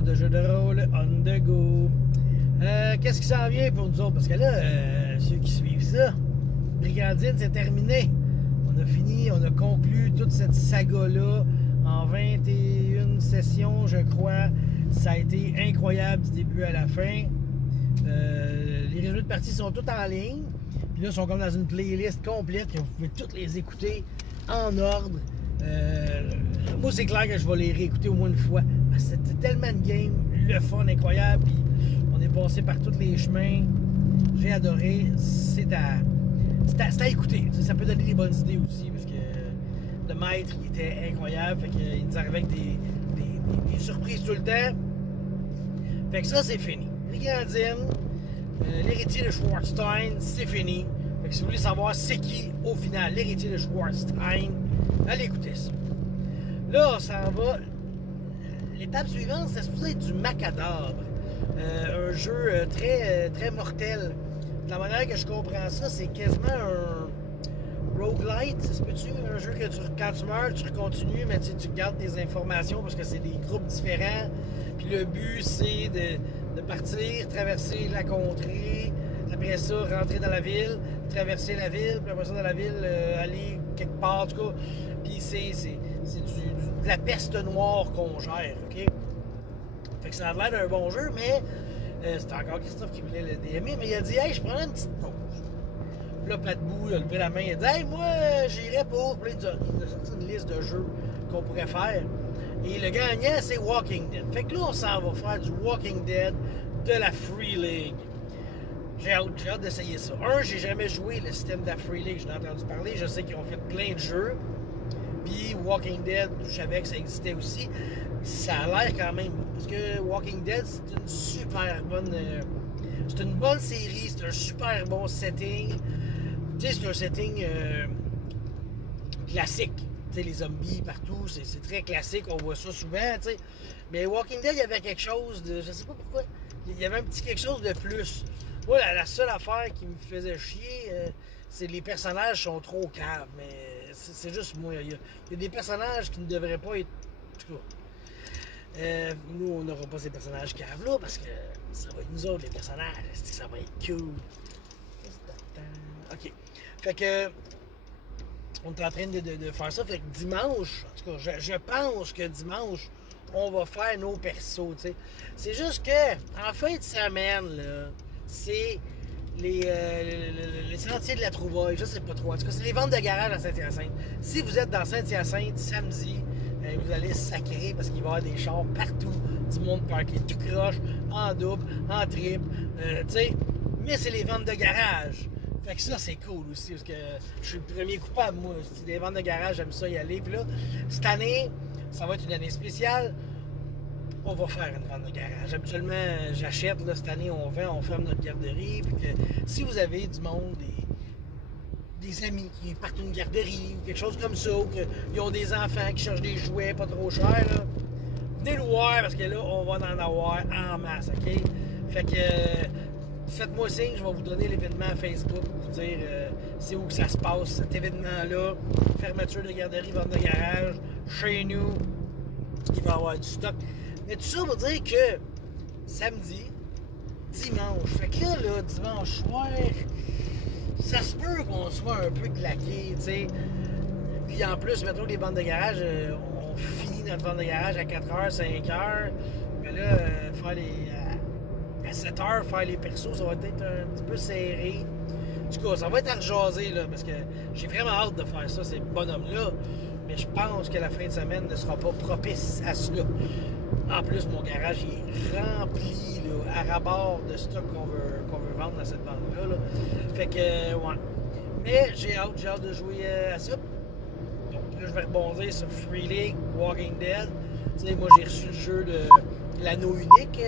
de jeu de rôle on the go. Qu'est-ce qui s'en vient pour nous autres? Parce que là, ceux qui suivent ça, Brigandine, c'est terminé. On a fini, on a conclu toute cette saga-là en 21 sessions, je crois. Ça a été incroyable du début à la fin. Les résumés de partie sont tous en ligne. Puis là, ils sont comme dans une playlist complète que vous pouvez toutes les écouter en ordre. Moi, c'est clair que je vais les réécouter au moins une fois. Parce que c'était tellement de game, le fun incroyable. Puis on est passé par tous les chemins. J'ai adoré. C'est à écouter. Ça peut donner des bonnes idées aussi. Parce que le maître, il était incroyable. Fait qu'il nous arrivait avec des surprises tout le temps. Fait que ça, c'est fini. Brigandine, l'héritier de Schwarzstein, c'est fini. Fait que si vous voulez savoir c'est qui, au final, l'héritier de Schwarzstein, allez écouter ça. Là, on s'en va. L'étape suivante, c'est supposé être du Macabre. Un jeu très mortel. De la manière que je comprends ça, c'est quasiment un roguelite, ça se peut-tu? Un jeu que quand tu meurs, tu continues, mais tu gardes des informations parce que c'est des groupes différents. Puis le but, c'est de partir, traverser la contrée, après ça, rentrer dans la ville, traverser la ville, puis après ça, dans la ville, aller quelque part, en tout cas. Puis c'est de la peste noire qu'on gère, OK? Fait que ça a l'air d'un bon jeu, mais c'était encore Christophe qui voulait le DMer, mais il a dit « Hey, je prends une petite pause. » Puis là, Platbou, il a levé la main, il a dit « Hey, moi, j'irais pour... » Puis il a sorti une liste de jeux qu'on pourrait faire. Et le gagnant, c'est Walking Dead. Fait que là, on s'en va faire du Walking Dead de la Free League. J'ai hâte d'essayer ça. J'ai jamais joué le système de la Free League, j'en ai entendu parler. Je sais qu'ils ont fait plein de jeux. Puis Walking Dead, je savais que ça existait aussi. Ça a l'air quand même. Parce que Walking Dead, c'est une super bonne. C'est une bonne série, c'est un super bon setting. Tu sais, c'est un setting classique. Tu sais, les zombies partout, c'est très classique, on voit ça souvent, tu sais. Mais Walking Dead, il y avait quelque chose de. Je sais pas pourquoi. Il y avait un petit quelque chose de plus. Moi, la seule affaire qui me faisait chier, c'est que les personnages sont trop caves. Mais c'est juste moi. Il y a des personnages qui ne devraient pas être. En tout cas. Nous, on n'aura pas ces personnages caves-là parce que ça va être nous autres, les personnages. Ça va être cool. OK. Fait que. On est en train de faire ça. Fait que dimanche, en tout cas, je pense que dimanche, on va faire nos persos, tu sais. C'est juste que, en fin de semaine, là, c'est les sentiers de la trouvaille, je sais pas trop. En tout cas, c'est les ventes de garage à Saint-Hyacinthe. Si vous êtes dans Saint-Hyacinthe, samedi, vous allez sacrer parce qu'il va y avoir des chars partout, du monde parké tout croche, en double, en triple, tu sais. Mais c'est les ventes de garage. Fait que ça, c'est cool aussi, parce que je suis le premier coupable, moi. C'est des ventes de garage, j'aime ça y aller. Puis là, cette année, ça va être une année spéciale. On va faire une vente de garage. Habituellement, j'achète, là, cette année, on vend, on ferme notre garderie. Puis que si vous avez du monde, des amis qui partent d'une garderie, ou quelque chose comme ça, ou qu'ils ont des enfants qui cherchent des jouets pas trop chers, là, venez le voir, parce que là, on va en avoir en masse, OK? Fait que... faites-moi signe, je vais vous donner l'événement Facebook pour vous dire c'est où que ça se passe, cet événement-là. Fermeture de garderie, vente de garage, chez nous, il va y avoir du stock. Mais tout ça pour dire que samedi, dimanche, fait que là dimanche soir, ça se peut qu'on soit un peu claqué, tu sais. Puis en plus, mettons les ventes de garage, on finit notre vente de garage à 4h, 5h. Mais là, faire à 7h, faire les persos, ça va être un petit peu serré. En tout cas, ça va être à rejaser, là, parce que j'ai vraiment hâte de faire ça, ces bonhommes-là. Mais je pense que la fin de semaine ne sera pas propice à cela. En plus, mon garage est rempli, là, à rabord de stock qu'on veut vendre dans cette bande-là. Là. Fait que, ouais. Mais j'ai hâte de jouer à ça. Donc là, je vais rebondir sur Free League, Walking Dead. Tu sais, moi, j'ai reçu le jeu de l'anneau unique.